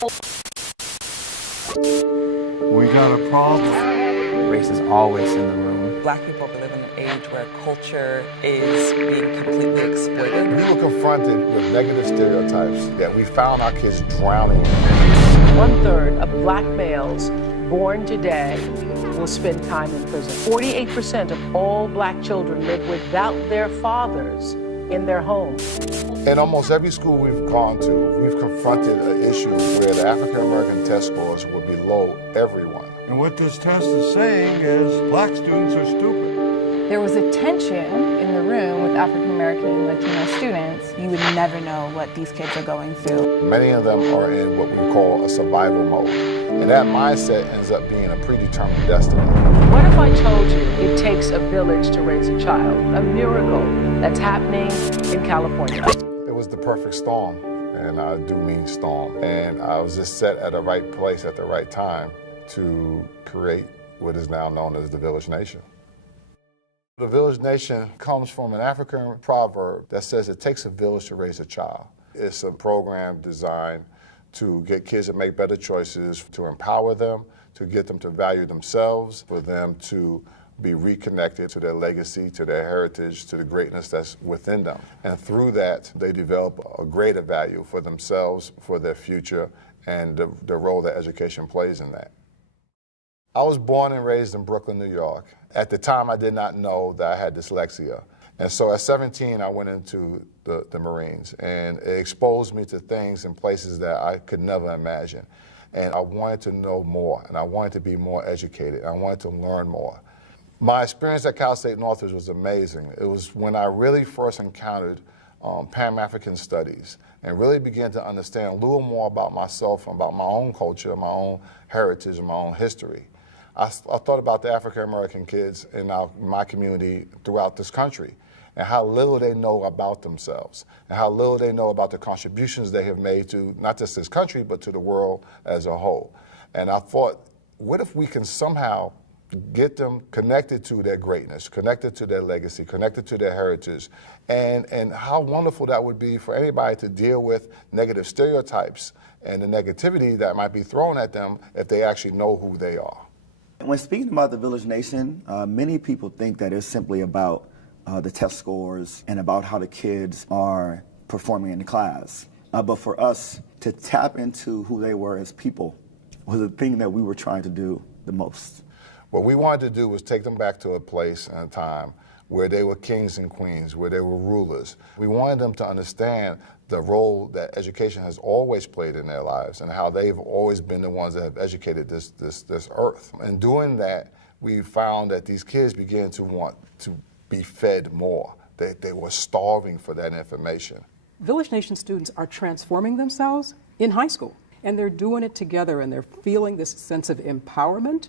We got a problem. Race is always in the room. Black people live in an age where culture is being completely exploited. We were confronted with negative stereotypes that we found our kids drowning in. 1/3 of black males born today will spend time in prison. 48% of all black children live without their fathers in their homes. In almost every school we've gone to, we've confronted an issue where the African American test scores were below everyone. And what this test is saying is black students are stupid. There was a tension in the room with African American and Latino students. You would never know what these kids are going through. Many of them are in what we call a survival mode. And that mindset ends up being a predetermined destiny. What if I told you it takes a village to raise a child? A miracle that's happening in California. It was the perfect storm, and I do mean storm. And I was just set at the right place at the right time to create what is now known as the Village Nation. The Village Nation comes from an African proverb that says it takes a village to raise a child. It's a program designed to get kids to make better choices, to empower them, to get them to value themselves, for them to be reconnected to their legacy, to their heritage, to the greatness that's within them. And through that, they develop a greater value for themselves, for their future, and the role that education plays in that. I was born and raised in Brooklyn, New York. At the time, I did not know that I had dyslexia. And so at 17, I went into the Marines, and it exposed me to things and places that I could never imagine. And I wanted to know more, and I wanted to be more educated. I wanted to learn more. My experience at Cal State Northridge was amazing. It was when I really first encountered Pan-African studies and really began to understand a little more about myself, about my own culture, my own heritage, and my own history. I thought about the African American kids in my community throughout this country and how little they know about themselves and how little they know about the contributions they have made to not just this country, but to the world as a whole. And I thought, what if we can somehow get them connected to their greatness, connected to their legacy, connected to their heritage, and how wonderful that would be for anybody to deal with negative stereotypes and the negativity that might be thrown at them if they actually know who they are. When speaking about the Village Nation, many people think that it's simply about the test scores and about how the kids are performing in the class. But for us to tap into who they were as people was the thing that we were trying to do the most. What we wanted to do was take them back to a place and a time where they were kings and queens, where they were rulers. We wanted them to understand the role that education has always played in their lives and how they've always been the ones that have educated this earth. In doing that, we found that these kids began to want to be fed more. They were starving for that information. Village Nation students are transforming themselves in high school, and they're doing it together, and they're feeling this sense of empowerment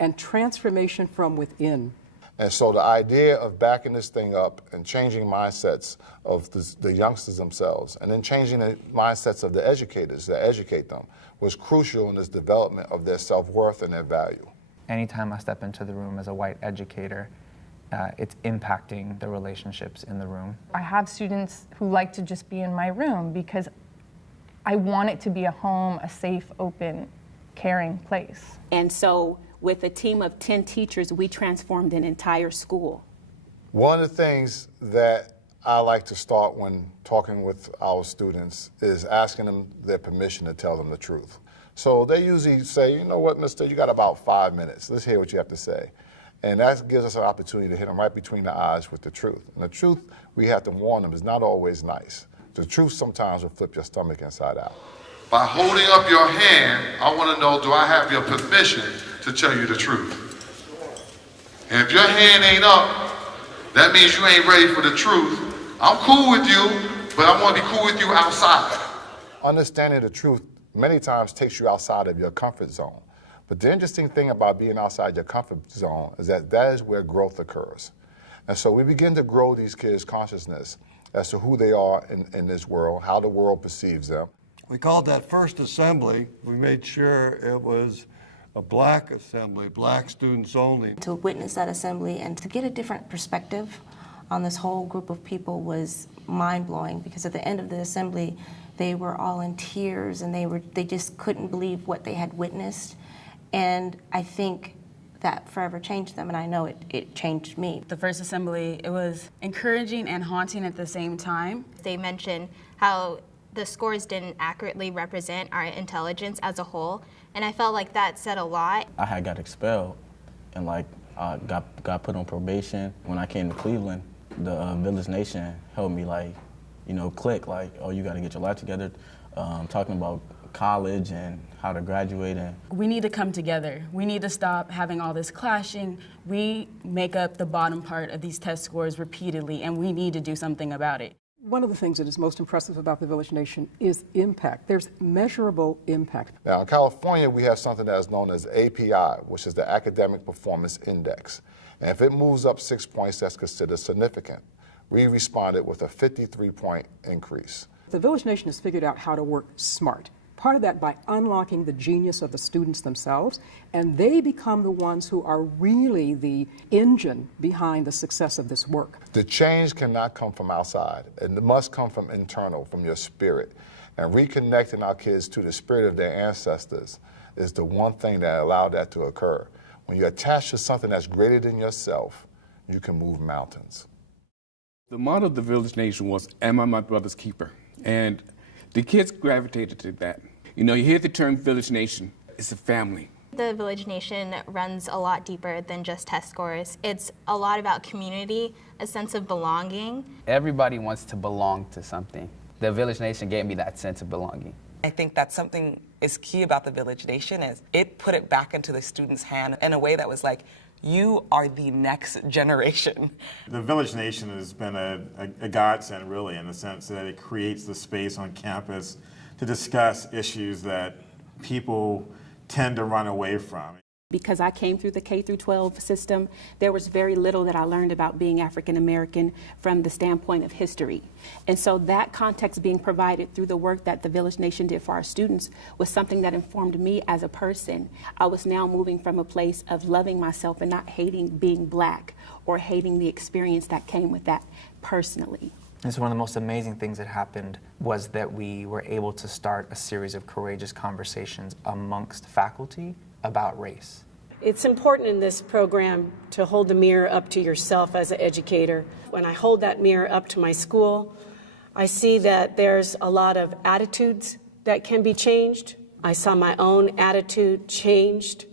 and transformation from within. And so the idea of backing this thing up and changing mindsets of the youngsters themselves, and then changing the mindsets of the educators that educate them, was crucial in this development of their self-worth and their value. Anytime I step into the room as a white educator, it's impacting the relationships in the room. I have students who like to just be in my room because I want it to be a home, a safe, open, caring place. And so with a team of 10 teachers, we transformed an entire school. One of the things that I like to start when talking with our students is asking them their permission to tell them the truth. So they usually say, you know what, mister, you got about 5 minutes. Let's hear what you have to say. And that gives us an opportunity to hit them right between the eyes with the truth. And the truth, we have to warn them, is not always nice. The truth sometimes will flip your stomach inside out. By holding up your hand, I want to know, do I have your permission to tell you the truth? And if your hand ain't up, that means you ain't ready for the truth. I'm cool with you, but I want to be cool with you outside. Understanding the truth many times takes you outside of your comfort zone. But the interesting thing about being outside your comfort zone is that is where growth occurs. And so we begin to grow these kids' consciousness as to who they are in this world, how the world perceives them. We called that first assembly. We made sure it was a black assembly, black students only. To witness that assembly and to get a different perspective on this whole group of people was mind-blowing, because at the end of the assembly, They were all in tears, and they just couldn't believe what they had witnessed. And I think that forever changed them, and I know it changed me. The first assembly, it was encouraging and haunting at the same time. They mentioned how the scores didn't accurately represent our intelligence as a whole, and I felt like that said a lot. I had got expelled and got put on probation. When I came to Cleveland, the Village Nation helped me click, oh, you gotta get your life together, talking about college and how to graduate. And we need to come together. We need to stop having all this clashing. We make up the bottom part of these test scores repeatedly, and we need to do something about it. One of the things that is most impressive about the Village Nation is impact. There's measurable impact. Now, in California, we have something that is known as API, which is the Academic Performance Index. And if it moves up 6 points, that's considered significant. We responded with a 53-point increase. The Village Nation has figured out how to work smart. Part of that by unlocking the genius of the students themselves, and they become the ones who are really the engine behind the success of this work. The change cannot come from outside. It must come from internal, from your spirit. And reconnecting our kids to the spirit of their ancestors is the one thing that allowed that to occur. When you're attached to something that's greater than yourself, you can move mountains. The motto of the Village Nation was, "Am I my brother's keeper?" And the kids gravitated to that. You hear the term Village Nation, it's a family. The Village Nation runs a lot deeper than just test scores. It's a lot about community, a sense of belonging. Everybody wants to belong to something. The Village Nation gave me that sense of belonging. I think that something is key about the Village Nation is it put it back into the student's hand in a way that was like, you are the next generation. The Village Nation has been a godsend, really, in the sense that it creates the space on campus to discuss issues that people tend to run away from. Because I came through the K-12 system, there was very little that I learned about being African American from the standpoint of history. And so that context being provided through the work that the Village Nation did for our students was something that informed me as a person. I was now moving from a place of loving myself and not hating being Black or hating the experience that came with that personally. And so one of the most amazing things that happened was that we were able to start a series of courageous conversations amongst faculty about race. It's important in this program to hold the mirror up to yourself as an educator. When I hold that mirror up to my school, I see that there's a lot of attitudes that can be changed. I saw my own attitude changed.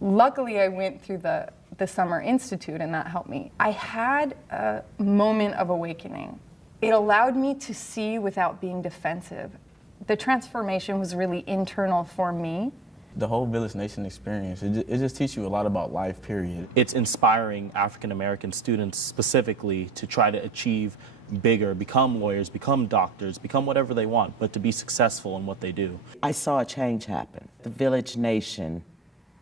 Luckily, I went through the Summer Institute, and that helped me. I had a moment of awakening. It allowed me to see without being defensive. The transformation was really internal for me. The whole Village Nation experience, it just teaches you a lot about life, period. It's inspiring African American students specifically to try to achieve bigger, become lawyers, become doctors, become whatever they want, but to be successful in what they do. I saw a change happen. The Village Nation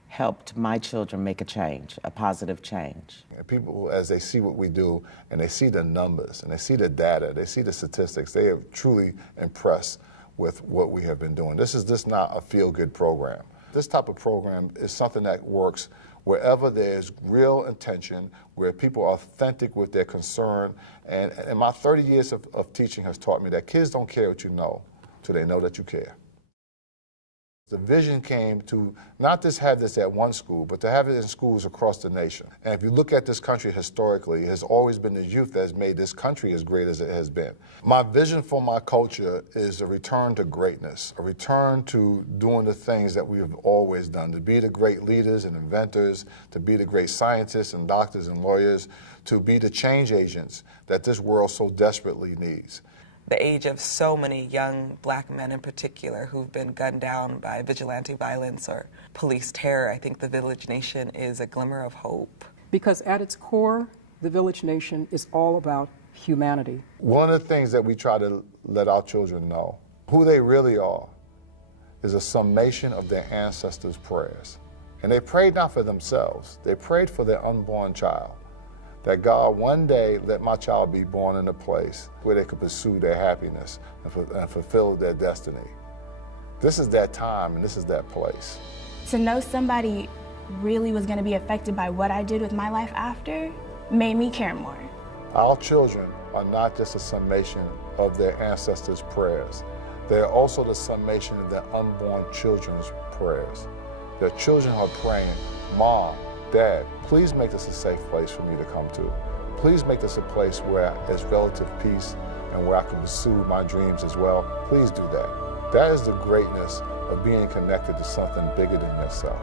helped my children make a change, a positive change. And people, as they see what we do, and they see the numbers, and they see the data, they see the statistics, they are truly impressed with what we have been doing. This is just not a feel-good program. This type of program is something that works wherever there's real intention, where people are authentic with their concern. And my 30 years of teaching has taught me that kids don't care what you know till they know that you care. The vision came to not just have this at one school, but to have it in schools across the nation. And if you look at this country historically, it has always been the youth that has made this country as great as it has been. My vision for my culture is a return to greatness, a return to doing the things that we have always done, to be the great leaders and inventors, to be the great scientists and doctors and lawyers, to be the change agents that this world so desperately needs. The age of so many young Black men in particular who've been gunned down by vigilante violence or police terror, I think the Village Nation is a glimmer of hope. Because at its core, the Village Nation is all about humanity. One of the things that we try to let our children know, who they really are, is a summation of their ancestors' prayers. And they prayed not for themselves, they prayed for their unborn child. That God one day let my child be born in a place where they could pursue their happiness and fulfill their destiny. This is that time and this is that place. To know somebody really was going to be affected by what I did with my life after made me care more. Our children are not just a summation of their ancestors' prayers. They are also the summation of their unborn children's prayers. Their children are praying, Mom, Dad, please make this a safe place for me to come to. Please make this a place where there's relative peace and where I can pursue my dreams as well. Please do that. That is the greatness of being connected to something bigger than yourself.